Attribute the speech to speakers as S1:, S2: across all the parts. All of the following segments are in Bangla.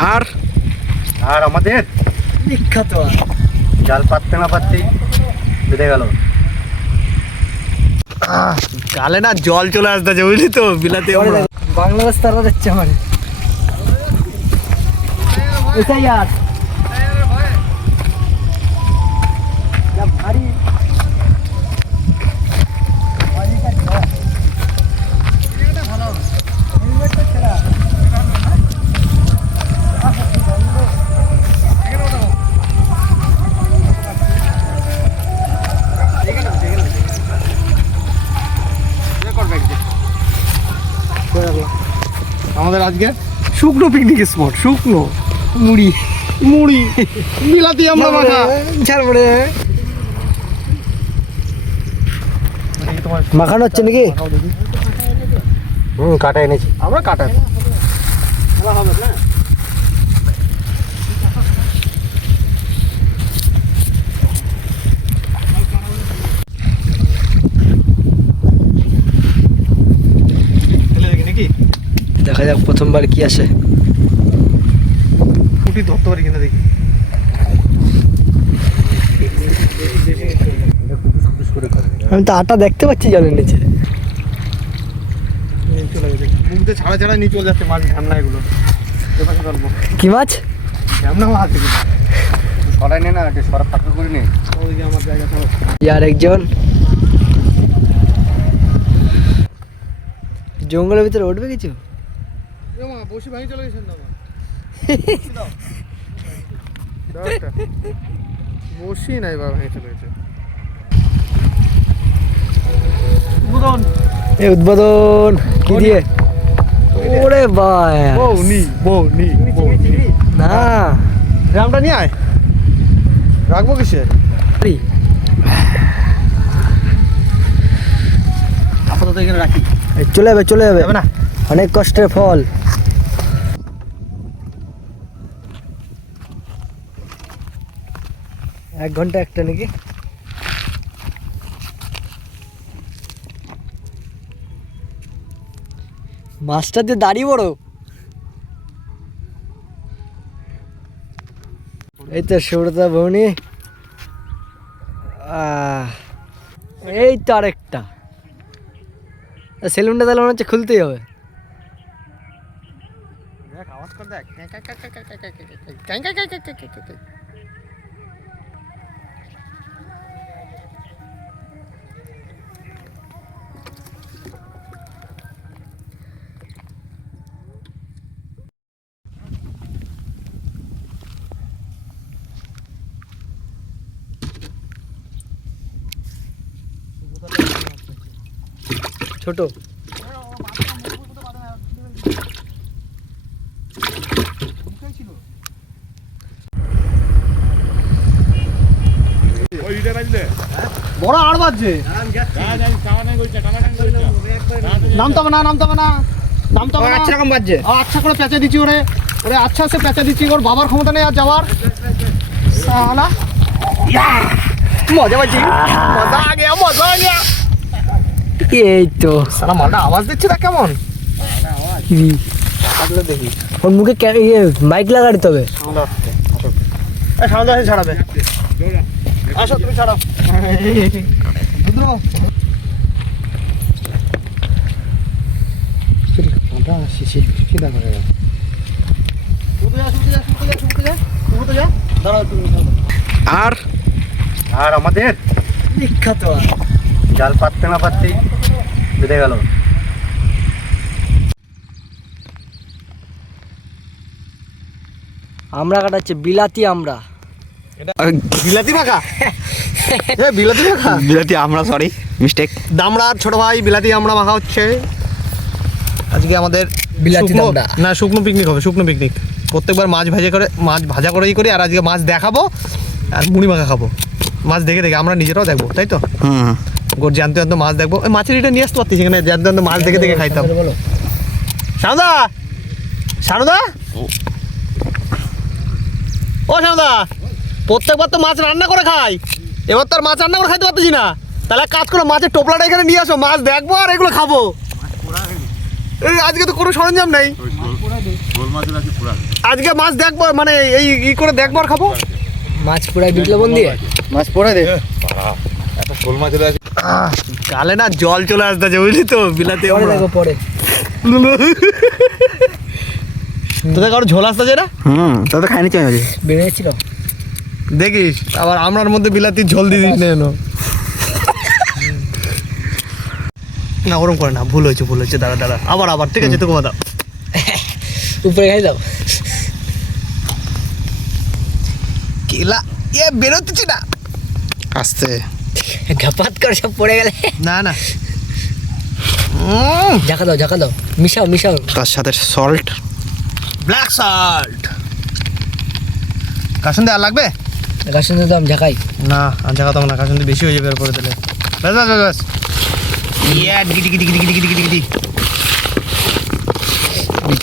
S1: আর?
S2: আর আমাদের?
S3: বিখ্যাত আর।
S2: জাল পাততে না পাততেই বেঁধে গেল।
S1: গালে না জল চলে আসতেছে বুঝলি তো? বিলাতে
S3: বাংলাদেশ তারা যাচ্ছে আমার। এটাই আর।
S1: আমাদের আজকে শুকনো পিকনিক স্পট শুকনো। মুড়ি। মুড়ি। বিলাতি আমরা মাখা।
S3: ঝাল পড়ে মাখানো হচ্ছে নাকি?
S2: হুম কাটা এনেছি।
S1: আমরা কাটাই নাকি
S3: দেখা যাক প্রথমবার কি আসে।
S1: কুটি ধরতে পারি কিনা দেখি।
S2: করে করে
S3: আমি তো আটা দেখতে পাচ্ছি জলের নিচে।
S1: মুখতে ছাড়া ছাড়া নিয়ে চলে যাচ্ছে মাছ ঝামনা এগুলো।
S3: কি মাছ?
S1: ঝামনা মাছ এগুলো
S2: সরাই নে না এটা সরা ফাঁকা করে নে।
S1: আমার জায়গা
S3: আর একজন জঙ্গলের ভিতরে উঠবে কিছু?
S1: বসি চলে গেছেন নাই বাবা চলে গেছে।
S3: উদ্বোধন। কি দিয়ে? ওরে বাই।
S1: বউ নি। ড্রামটা নিয়ে আয়। রাখব কিসে
S2: আপাতত এখানে রাখি।
S3: চলে যাবে চলে যাবে।
S1: যাবে না?
S3: অনেক কষ্টের ফল। এক ঘণ্টা একটা নাকি মাছটা দিয়ে দাঁড়িয়ে বড় এই তো সুব্রতা ভৌনি এই তো আরেকটা সেলুনটা তাহলে মনে হচ্ছে খুলতেই হবে
S1: দেখ আওয়াজ কর দেখ
S3: ছোট।
S1: বড় আড় বাজছে। নামতে হবে না নামতে হবে না নামতে হবে না।
S3: আচ্ছা রকম বাজছে।
S1: ও, আচ্ছা করে পেঁচে দিচ্ছি ওরে। ওরে আচ্ছা সে পেঁচে দিচ্ছি ওর বাবার ক্ষমতা নেই আর যাওয়ার। সালা। মজা পাচ্ছি। মজা আ গিয়া মজা আ গিয়া
S3: এই তো
S1: সালা মালটা আওয়াজ দিচ্ছে না কেমন? দেখি।
S3: ওর মুখে ইয়ে মাইক লাগাতে হবে।
S1: সামনে আসে। ছাড়াবে আসো তুমি ছাড়াও।
S2: আর? আর আমাদের?
S3: বিখ্যাত আর।
S2: জাল পাততে না পাততেই বেঁধে গেল।
S3: আমরা কাটাচ্ছে বিলাতি আমরা।
S1: বিলাতি মাখা এ বিলাতি মাখা
S2: বিলাতি আমরা সরি মিস্টেক
S1: দামড়া ছোট ভাই বিলাতি আমরা মাখা হচ্ছে। আজকে আমাদের
S3: বিলাতি দামড়া।
S1: না শুকনো পিকনিক হবে শুকনো পিকনিক প্রত্যেকবার মাছ ভাজা করে মাছ ভাজা করেই করি আর আজকে মাছ দেখাবো আর মুড়ি মাখা খাব। মাছ দেখে দেখে আমরা নিজেরাও দেখব তাই তো?
S2: হুম
S1: গোর জ্যান্ত জ্যান্ত মাছ দেখব। এই মাছের এটা নিয়ে আসতে পারতিস এখানে জ্যান্ত জ্যান্ত মাছ দেখে দেখে খাইতাম।
S3: বলো
S1: শানুদা শানুদা ও শানুদা প্রত্যেকবার তো মাছ রান্না করে খাই। এবার তো আর মাছ রান্না করে খাইতে পারতেছি না। তাহলে কাজ করো মাছের টোপলাটা এখানে নিয়ে আসো মাছ দেখব আর এগুলো খাব। এই আজকে তো কোনো সরঞ্জাম নেই। আজকে মাছ দেখব মানে এই ই করে দেখব আর খাব।
S3: মাছ পুরাই বিট লবণ দিয়ে
S2: মাছ পড়ে দে।
S1: গালে না জল চলে আসতেছে বুঝলি তো? বিলাতে
S3: পরে দেখো পরে
S1: তোদের কারও ঝোল আসতেছে না?
S2: হুম তা খাইনি চাই
S3: বেড়েছিল
S1: দেখিস। আবার আমরার মধ্যে বিলাতির ঝোল দিয়ে দিস না। না ওরম করে না ভুল হয়েছে ভুল হয়েছে দাঁড়া দাঁড়া। আবার আবার ঠিক আছে তোকে কথা
S3: উপরে খাই দাও।
S1: কেলা এ বেরোতেছি না।
S2: আসতে
S3: ঘাপাত করে সব পড়ে গেলে।
S1: না না। উম,
S3: ঝাঁকা দাও ঝাঁকা দাও। মিশাও মিশাও।
S2: তার সাথে সল্ট
S1: ব্ল্যাক সল্ট কাসুন্দি আর লাগবে?
S3: গাছ শুনতে দাম ঝাঁকাই
S1: না আর জায়গা তো না কাসুন্দি বেশি হয়ে যাবে এর পরে দিলে। ব্যাস ব্যাস ব্যাস ইয়া ডিগি ডিগি ডিগি ডিগি ডিগি ডিগি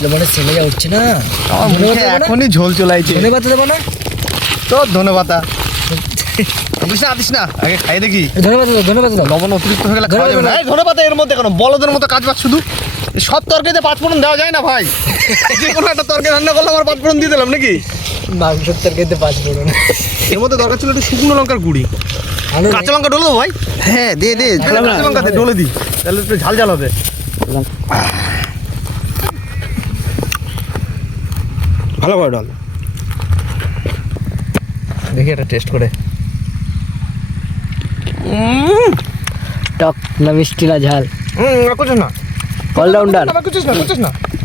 S3: লবণের সেলে যা উঠছে না।
S1: মুখে
S3: পাতা
S1: এখনই ঝোল চলাইছে।
S3: ধনে পাতা দেবো না?
S1: তো ধন্যবাদ দিস না দিস না। আগে খাই দেখি। লবণ অতিরিক্ত হয়ে গেলে খাওয়া যাবে। না এর মধ্যে কেন বলদের মতো কাজ বাজ শুধু? সব তরকারিতে পাঁচ ফোড়ন দেওয়া যায় না ভাই? যে কোনো একটা তরকারি রান্না করলে আমার পাঁচ ফোড়ন দিয়ে দিলাম নাকি?
S3: মাংসের তরকারিতে পাঁচ ফোড়ন।
S1: এর মধ্যে দরকার ছিল একটু শুকনো লঙ্কার গুঁড়ি। কাঁচা লঙ্কা ডলে ভাই?
S2: হ্যাঁ দে দে
S1: কাঁচা লঙ্কাতে ডলে দিই। তাহলে একটু ঝাল ঝাল হবে।
S2: ভালো করে ডাল।
S1: দেখি এটা টেস্ট করে।
S3: টক না মিষ্টি না ঝাল।
S1: হুম না
S3: অলরাউন্ডার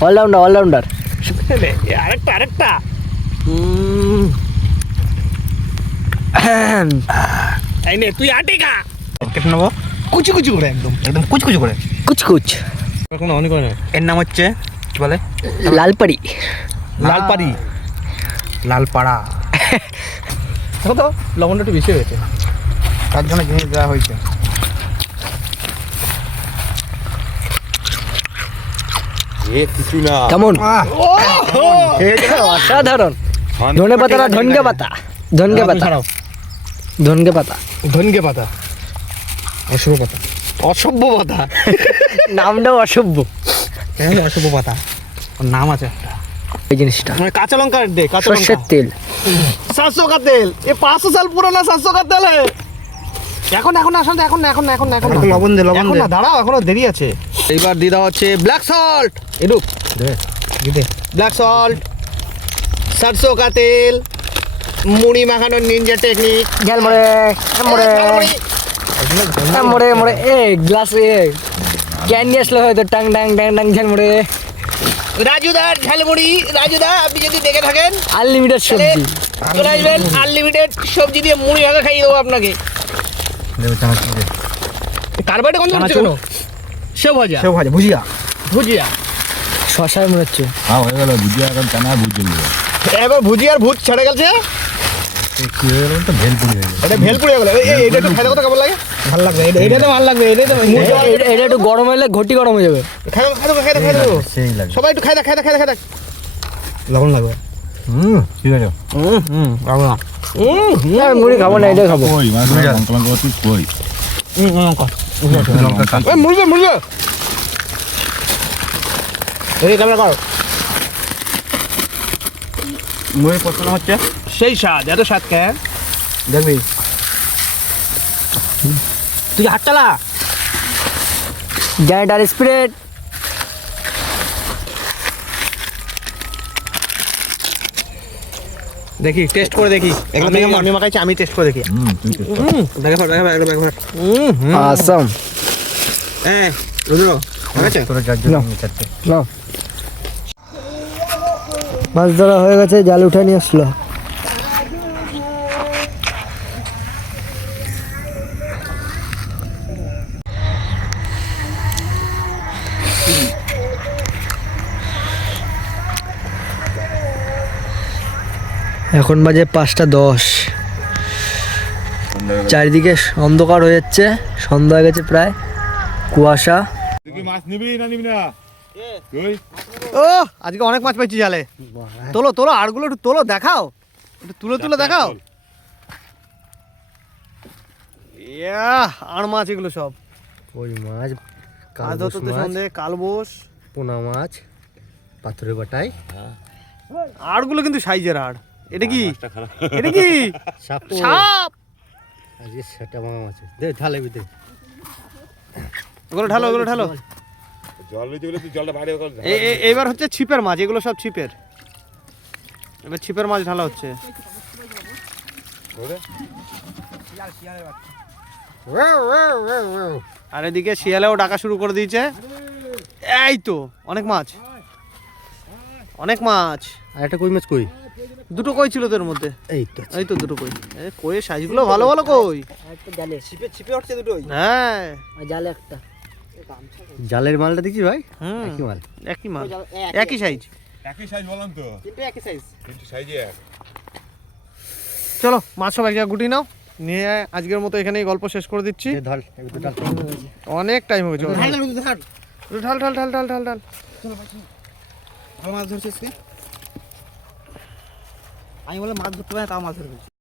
S3: অলরাউন্ডার অলরাউন্ডার
S1: আরেকটা আরেকটা। এই নে তুই
S2: কেটে নেব?
S1: কুচি কুচি করে একদম।
S2: একদম কুচকুচু করে।
S3: কুচকুচ
S1: অনেক
S2: এর নাম হচ্ছে কি বলে?
S3: লালপাড়ি।
S1: লালপাড়ি
S2: লালপাড়া।
S1: দেখো তো লবণটা একটু বেশি হয়েছে।
S2: তার জন্য জিনিস দেওয়া হয়েছে
S3: নামটাও অসভ্য
S1: পাতা ওর নাম আছে একটা।
S3: এই জিনিসটা।
S1: মানে কাঁচা লঙ্কা দে কাঁচা
S3: তেল।
S1: সাতশো কা তেল। এ পাঁচশো সাল পুরোনো সাতশো কা তেল এখন এখন আসলে এখন না এখন এখন। এখন
S2: লবণ দে লবণ দে।
S1: না দাঁড়াও এখনও দেরি আছে। এইবার দিদা হচ্ছে ব্ল্যাক সল্ট এডুক।
S2: দে
S1: ব্ল্যাক সল্ট সরষো কা তেল মুড়ি মাখানোর নিনজা টেকনিক
S3: ঝাল মরে মরে মরে মরে এ গ্লাস এ ক্যান্ডি আসলো হয়তো টাং টাং টাং টাং ঝাল মরে
S1: রাজুদার ঝালমুড়ি রাজুদা আপনি যদি দেখে থাকেন
S3: আনলিমিটেড সবজি।
S1: চলে আসবেন আনলিমিটেড সবজি দিয়ে মুড়ি ভাঙা খাইয়ে দেবো আপনাকে।
S2: দেবে চানাচুর দে
S1: কারবাইটে কোন হচ্ছে কেন? সেও ভাজা?
S2: সেও ভাজা ভুজিয়া।
S1: ভুজিয়া?
S3: শশার মনে হচ্ছে।
S4: হ্যাঁ হয়ে গেল ভুজিয়া এখন চানা ভুজ চলে যাবে
S1: এবার ভুজিয়ার ভূত ছেড়ে গেছে?
S4: কি গেল তো ভেলপুরি
S1: এটা ভেলপুরি এই এই- এটা একটু খাইতে কথা কেমন লাগে? ভালো লাগবে এটা এটা তো ভালো লাগবে এটা তো
S3: এ- এ- এটা একটু গরম হলে ঘটি গরম হয়ে যাবে।
S1: খাই দাও, খাই খাই দাও,
S4: সেই
S1: সবাই একটু খাই দা খাই দা খাই দা লবণ লাগবে।
S4: হুম। ঠিক আছে।
S3: আর মুড়ি খাব না এটাই খাব।
S4: কই মাছ লঙ্কা লঙ্কা তুই কই লঙ্কা কাট
S1: এই মুরগি মুরগি এই ক্যামেরা করো।
S2: মুড়ি পছন্দ হচ্ছে?
S1: সেই স্বাদ এত স্বাদ কেন
S2: দেখবি।
S1: তুই হাত চালা।
S3: গ্যান্ডার স্প্রেড
S1: দেখি টেস্ট করে দেখি। আমি আমি মাখাইছি আমি টেস্ট করে দেখি।
S4: হুম তুই তো
S1: দেখে ফট দেখে ফট দেখে
S3: আসাম
S1: হ্যাঁ রুদ্র
S3: মাছ ধরা হয়ে গেছে জাল উঠে নিয়ে আসলো। এখন বাজে পাঁচটা দশ। চারিদিকে অন্ধকার হয়ে যাচ্ছে সন্ধ্যা হয়ে গেছে প্রায় কুয়াশা।
S4: তুই মাছ নিবি না নিবি না? তুই?
S1: ও আজকে অনেক মাছ পেয়েছি জালে। তোলো তোলো আড়গুলো একটু তোলো দেখাও। একটু তুলে তুলে দেখাও। ইয়া আড় মাছ এগুলো সব।
S3: কই মাছ?
S1: কাজ হতো তো সন্ধে কালবোস।
S3: পোনা মাছ পাথরের বাটাই।
S1: আড়গুলো কিন্তু সাইজের আড়। এটা কি? এটা কি?
S2: সাপ
S1: সাপ!
S2: আজকে সেটা মামা আছে দে ঢালে বিদে
S1: ওগুলো ঢালো ওগুলো ঢালো।
S4: জল নিতে গেলে তুই জলটা বাইরে কর
S1: এ- এ- এবার হচ্ছে ছিপের মাছ এগুলো সব ছিপের। এবার ছিপের মাছ ঢালা হচ্ছে। আর এদিকে শিয়ালেও ডাকা শুরু করে দিয়েছে। এই তো অনেক মাছ। অনেক মাছ।
S2: আর একটা কই মাছ কই?
S1: দুটো কই ছিল তোর মধ্যে?
S2: এই তো
S1: এই তো দুটো কই। এ কইয়ের সাইজগুলো ভালো ভালো কই?
S3: একটা জালে।
S1: ছিপে ছিপে উঠছে দুটোই হ্যাঁ।
S3: জালে একটা।
S2: জালের মালটা দেখছিস ভাই?
S1: হুম।
S2: কি মাল।
S1: একই মাছ একই সাইজ।
S4: একই সাইজ বললাম তো।
S1: কিন্তু একই সাইজ।
S4: কিন্তু সাইজে এক।
S1: চলো মাছ সব এক জায়গায় গুটি নাও। নিয়ে আজকের মতো এখানেই গল্প শেষ করে দিচ্ছি।
S2: ঢাল।
S1: অনেক টাইম হয়েছে ঢাল ঢাল ঢাল ঢাল। ঢাল ঢাল
S3: মাছ ধরছিস কি আমি বলে মাছ ধরতে পারি তাও মাছ ধরবি